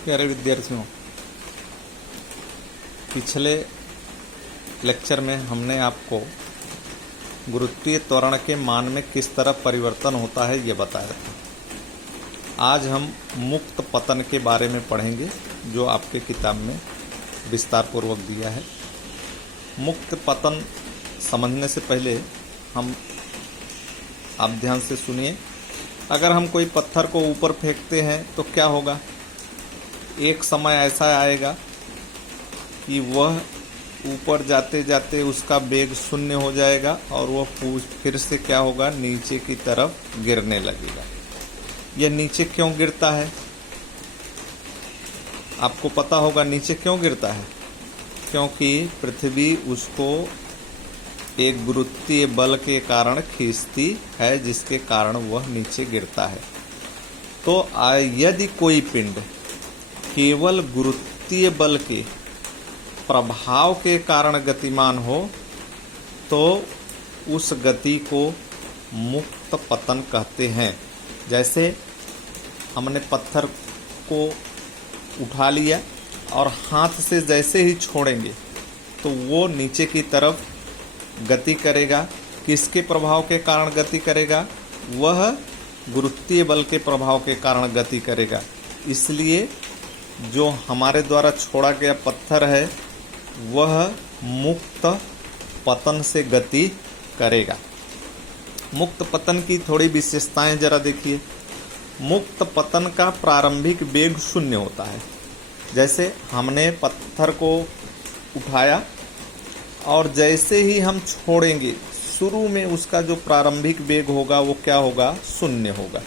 प्यारे विद्यार्थियों, पिछले लेक्चर में हमने आपको गुरुत्वीय त्वरण के मान में किस तरह परिवर्तन होता है ये बताया था। आज हम मुक्त पतन के बारे में पढ़ेंगे जो आपके किताब में विस्तार पूर्वक दिया है। मुक्त पतन समझने से पहले आप ध्यान से सुनिए। अगर हम कोई पत्थर को ऊपर फेंकते हैं तो क्या होगा? एक समय ऐसा आएगा कि वह ऊपर जाते जाते उसका वेग शून्य हो जाएगा और वह फिर से क्या होगा, नीचे की तरफ गिरने लगेगा। यह नीचे क्यों गिरता है? आपको पता होगा नीचे क्यों गिरता है। क्योंकि पृथ्वी उसको एक गुरुत्वीय बल के कारण खींचती है, जिसके कारण वह नीचे गिरता है। तो यदि कोई पिंड केवल गुरुत्वीय बल के प्रभाव के कारण गतिमान हो तो उस गति को मुक्त पतन कहते हैं। जैसे हमने पत्थर को उठा लिया और हाथ से जैसे ही छोड़ेंगे तो वो नीचे की तरफ गति करेगा। किसके प्रभाव के कारण गति करेगा? वह गुरुत्वीय बल के प्रभाव के कारण गति करेगा। इसलिए जो हमारे द्वारा छोड़ा गया पत्थर है वह मुक्त पतन से गति करेगा। मुक्त पतन की थोड़ी विशेषताएं जरा देखिए। मुक्त पतन का प्रारंभिक वेग शून्य होता है। जैसे हमने पत्थर को उठाया और जैसे ही हम छोड़ेंगे शुरू में उसका जो प्रारंभिक वेग होगा वो क्या होगा? शून्य होगा।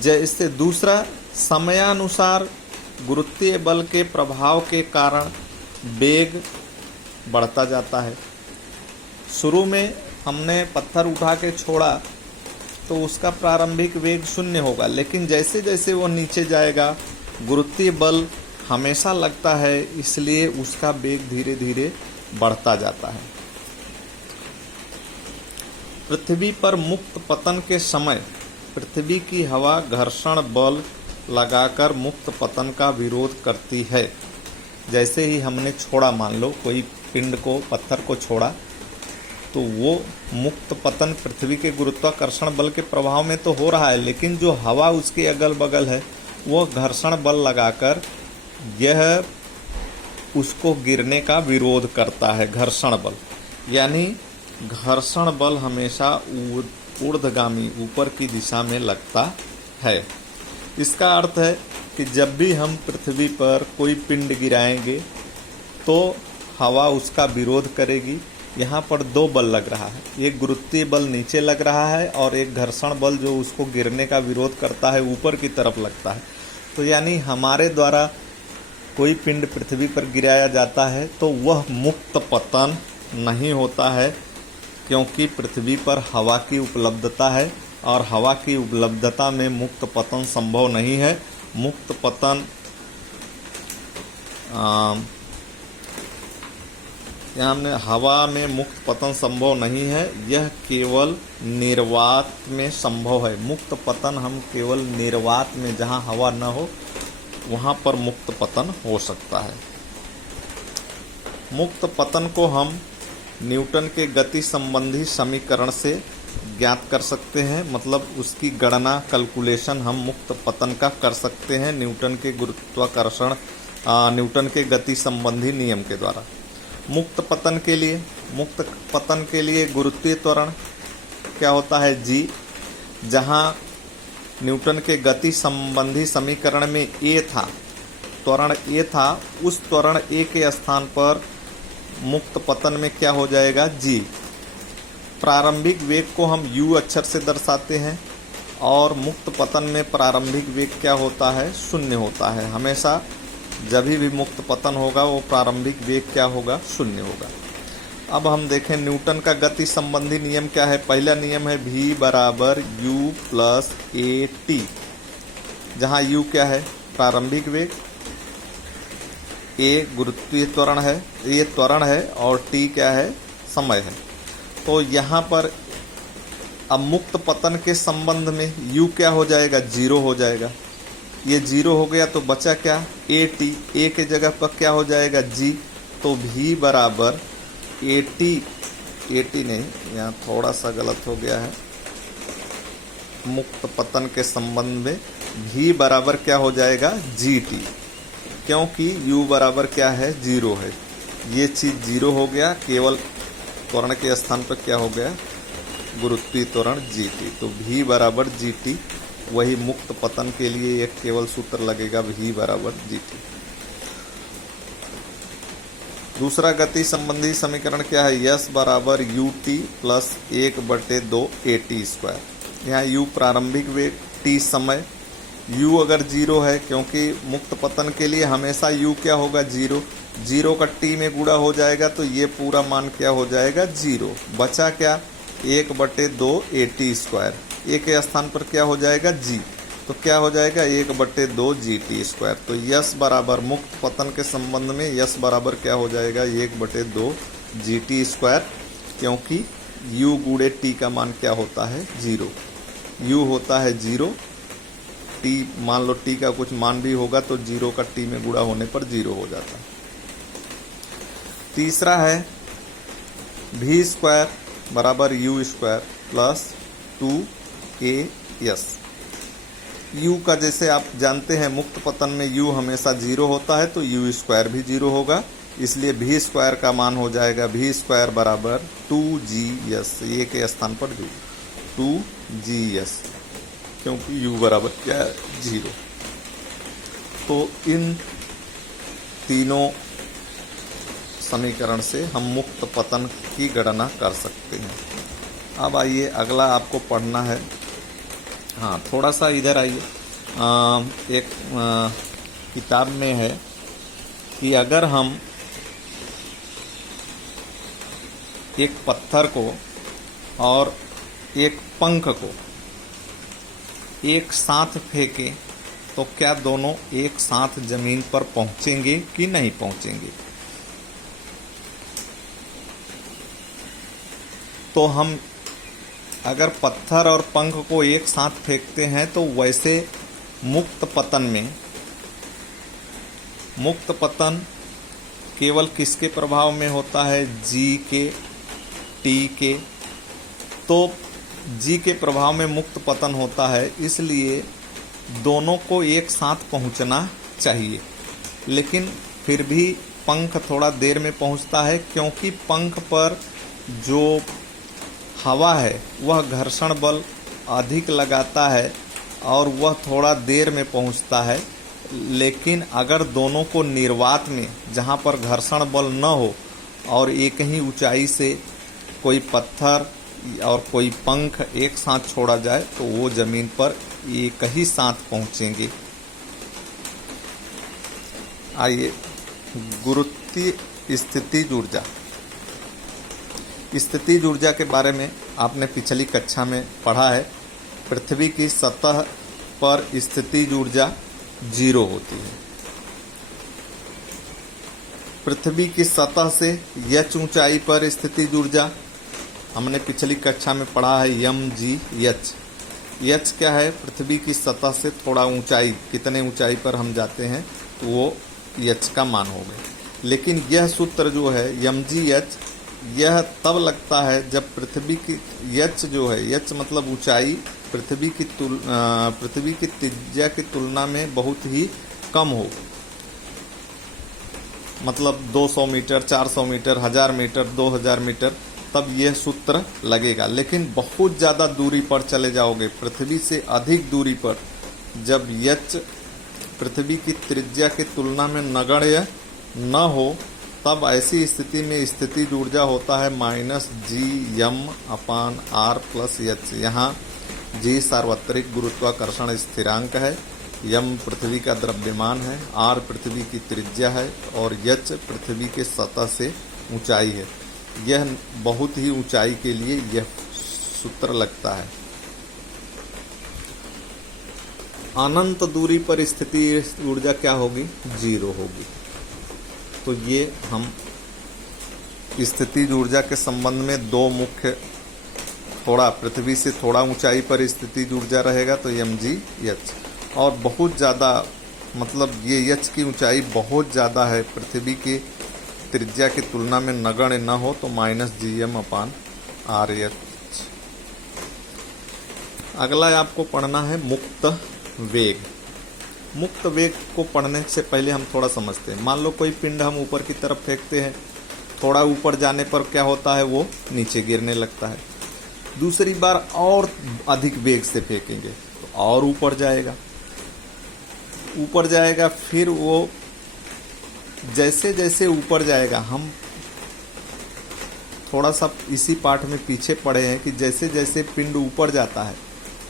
जैसे दूसरा, समयानुसार गुरुत्वीय बल के प्रभाव के कारण वेग बढ़ता जाता है। शुरू में हमने पत्थर उठा के छोड़ा तो उसका प्रारंभिक वेग शून्य होगा, लेकिन जैसे जैसे वो नीचे जाएगा गुरुत्वीय बल हमेशा लगता है, इसलिए उसका वेग धीरे धीरे बढ़ता जाता है। पृथ्वी पर मुक्त पतन के समय पृथ्वी की हवा घर्षण बल लगाकर मुक्त पतन का विरोध करती है। जैसे ही हमने छोड़ा, मान लो कोई पिंड को, पत्थर को छोड़ा, तो वो मुक्त पतन पृथ्वी के गुरुत्वाकर्षण बल के प्रभाव में तो हो रहा है, लेकिन जो हवा उसके अगल बगल है वो घर्षण बल लगाकर यह उसको गिरने का विरोध करता है। घर्षण बल यानी घर्षण बल हमेशा ऊर्ध्वगामी, ऊपर की दिशा में लगता है। इसका अर्थ है कि जब भी हम पृथ्वी पर कोई पिंड गिराएंगे तो हवा उसका विरोध करेगी। यहाँ पर दो बल लग रहा है, एक गुरुत्वीय बल नीचे लग रहा है और एक घर्षण बल जो उसको गिरने का विरोध करता है ऊपर की तरफ लगता है। तो यानी हमारे द्वारा कोई पिंड पृथ्वी पर गिराया जाता है तो वह मुक्त पतन नहीं होता है, क्योंकि पृथ्वी पर हवा की उपलब्धता है और हवा की उपलब्धता में मुक्त पतन संभव नहीं है। मुक्त पतन यहाँ हवा में मुक्त पतन संभव नहीं है, यह केवल निर्वात में संभव है। मुक्त पतन हम केवल निर्वात में, जहाँ हवा न हो वहाँ पर मुक्त पतन हो सकता है। मुक्त पतन को हम न्यूटन के गति संबंधी समीकरण से ज्ञात कर सकते हैं, मतलब उसकी गणना, कैलकुलेशन हम मुक्त पतन का कर सकते हैं न्यूटन के गुरुत्वाकर्षण, न्यूटन के गति संबंधी नियम के द्वारा। मुक्त पतन के लिए गुरुत्वीय त्वरण क्या होता है? G। जहाँ न्यूटन के गति संबंधी समीकरण में A था, त्वरण A था, उस त्वरण A के स्थान पर मुक्त पतन में क्या हो जाएगा? G। प्रारंभिक वेग को हम U अक्षर से दर्शाते हैं और मुक्त पतन में प्रारंभिक वेग क्या होता है? शून्य होता है। हमेशा जब भी मुक्त पतन होगा वो प्रारंभिक वेग क्या होगा? शून्य होगा। अब हम देखें न्यूटन का गति संबंधी नियम क्या है। पहला नियम है V बराबर U प्लस AT, जहाँ U क्या है? प्रारंभिक वेग, A गुरुत्वीय त्वरण है, ये त्वरण है, और T क्या है? समय है। तो यहाँ पर अब मुक्त पतन के संबंध में U क्या हो जाएगा? 0 हो जाएगा। ये 0 हो गया तो बचा क्या, ए टी। ए के जगह पर क्या हो जाएगा, जी। तो भी बराबर ए टी नहीं, यहाँ थोड़ा सा गलत हो गया है, मुक्त पतन के संबंध में भी बराबर क्या हो जाएगा, जी टी, क्योंकि u बराबर क्या है, 0 है। ये चीज 0 हो गया, केवल त्वरण के स्थान पर क्या हो गया, गुरुत्वीय त्वरण जी टी। तो v बराबर जी टी, वही मुक्त पतन के लिए एक केवल सूत्र लगेगा, v बराबर जी टी। दूसरा गति संबंधी समीकरण क्या है, यस बराबर U T plus 1/2 A T square. यहाँ u प्रारंभिक वेग, t समय। u अगर 0 है, क्योंकि मुक्त पतन के लिए हमेशा u क्या होगा, 0। 0 का t में गुणा हो जाएगा तो ये पूरा मान क्या हो जाएगा, 0। बचा क्या, 1/2 ए टी स्क्वायर। ए के स्थान पर क्या हो जाएगा, g, तो क्या हो जाएगा 1/2 जी टी स्क्वायर। तो यस बराबर मुक्त पतन के संबंध में यस बराबर क्या हो जाएगा, 1/2 जी टी स्क्वायर, क्योंकि u गुणे t का मान क्या होता है, 0। u होता है 0, t मान लो t का कुछ मान भी होगा तो 0 का t में गुणा होने पर 0 हो जाता है। तीसरा है v स्क्वायर बराबर u square plus 2as। u का जैसे आप जानते हैं मुक्त पतन में u हमेशा 0 होता है, तो u स्क्वायर भी 0 होगा, इसलिए v स्क्वायर का मान हो जाएगा v स्क्वायर बराबर 2gs। ये के स्थान पर 2gs, क्योंकि u बराबर क्या है, 0। तो इन तीनों समीकरण से हम मुक्त पतन की गणना कर सकते हैं। अब आइए अगला आपको पढ़ना है, हाँ थोड़ा सा इधर आइए। एक किताब में है कि अगर हम एक पत्थर को और एक पंख को एक साथ फेंकें तो क्या दोनों एक साथ जमीन पर पहुंचेंगे कि नहीं पहुंचेंगे। तो हम अगर पत्थर और पंख को एक साथ फेंकते हैं तो वैसे मुक्त पतन केवल किसके प्रभाव में होता है, जी के, टी के। तो जी के प्रभाव में मुक्त पतन होता है, इसलिए दोनों को एक साथ पहुंचना चाहिए। लेकिन फिर भी पंख थोड़ा देर में पहुंचता है, क्योंकि पंख पर जो हवा है वह घर्षण बल अधिक लगाता है और वह थोड़ा देर में पहुंचता है। लेकिन अगर दोनों को निर्वात में, जहां पर घर्षण बल न हो और एक ही ऊंचाई से कोई पत्थर और कोई पंख एक साथ छोड़ा जाए तो वो जमीन पर एक ही साथ पहुंचेंगे। आइए गुरुत्वीय स्थितिज ऊर्जा। स्थितिज ऊर्जा के बारे में आपने पिछली कक्षा में पढ़ा है। पृथ्वी की सतह पर स्थितिज ऊर्जा 0 होती है। पृथ्वी की सतह से h ऊंचाई पर स्थितिज ऊर्जा हमने पिछली कक्षा में पढ़ा है, mgh। h क्या है, पृथ्वी की सतह से थोड़ा ऊंचाई, कितने ऊंचाई पर हम जाते हैं तो वो h का मान हो गया। लेकिन यह सूत्र जो है mgh, यह तब लगता है जब पृथ्वी की h जो है, h मतलब ऊंचाई, पृथ्वी की त्रिज्या की तुलना में बहुत ही कम हो। मतलब 200 मीटर, 400 मीटर, 1000 मीटर, 2000 मीटर, तब यह सूत्र लगेगा। लेकिन बहुत ज़्यादा दूरी पर चले जाओगे, पृथ्वी से अधिक दूरी पर, जब h पृथ्वी की त्रिज्या की तुलना में नगण्य न हो, तब ऐसी स्थिति में स्थितिज ऊर्जा होता है -gm/r + h। यहाँ g सार्वत्रिक गुरुत्वाकर्षण स्थिरांक है, m पृथ्वी का द्रव्यमान है, r पृथ्वी की त्रिज्या है और h पृथ्वी के सतह से ऊंचाई है। यह बहुत ही ऊंचाई के लिए यह सूत्र लगता है। अनंत दूरी पर स्थितिज ऊर्जा क्या होगी, 0 होगी। तो ये हम स्थितिज ऊर्जा के संबंध में दो मुख्य, थोड़ा पृथ्वी से थोड़ा ऊंचाई पर स्थितिज ऊर्जा रहेगा तो mgh, और बहुत ज़्यादा, मतलब ये यक्ष की ऊंचाई बहुत ज़्यादा है, पृथ्वी की त्रिज्या की तुलना में नगण्य न हो तो -gm/r। अगला आपको पढ़ना है मुक्त वेग। मुक्त वेग को पढ़ने से पहले हम थोड़ा समझते हैं। मान लो कोई पिंड हम ऊपर की तरफ फेंकते हैं, थोड़ा ऊपर जाने पर क्या होता है, वो नीचे गिरने लगता है। दूसरी बार और अधिक वेग से फेंकेंगे तो और ऊपर जाएगा, ऊपर जाएगा। फिर वो जैसे जैसे ऊपर जाएगा, हम थोड़ा सा इसी पाठ में पीछे पढ़े हैं कि जैसे जैसे पिंड ऊपर जाता है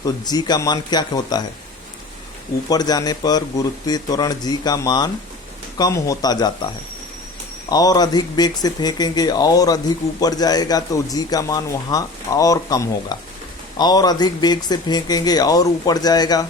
तो जी का मान क्या होता है, ऊपर जाने पर गुरुत्वीय त्वरण जी का मान कम होता जाता है। और अधिक वेग से फेंकेंगे और अधिक ऊपर जाएगा तो जी का मान वहाँ और कम होगा, और अधिक वेग से फेंकेंगे और ऊपर जाएगा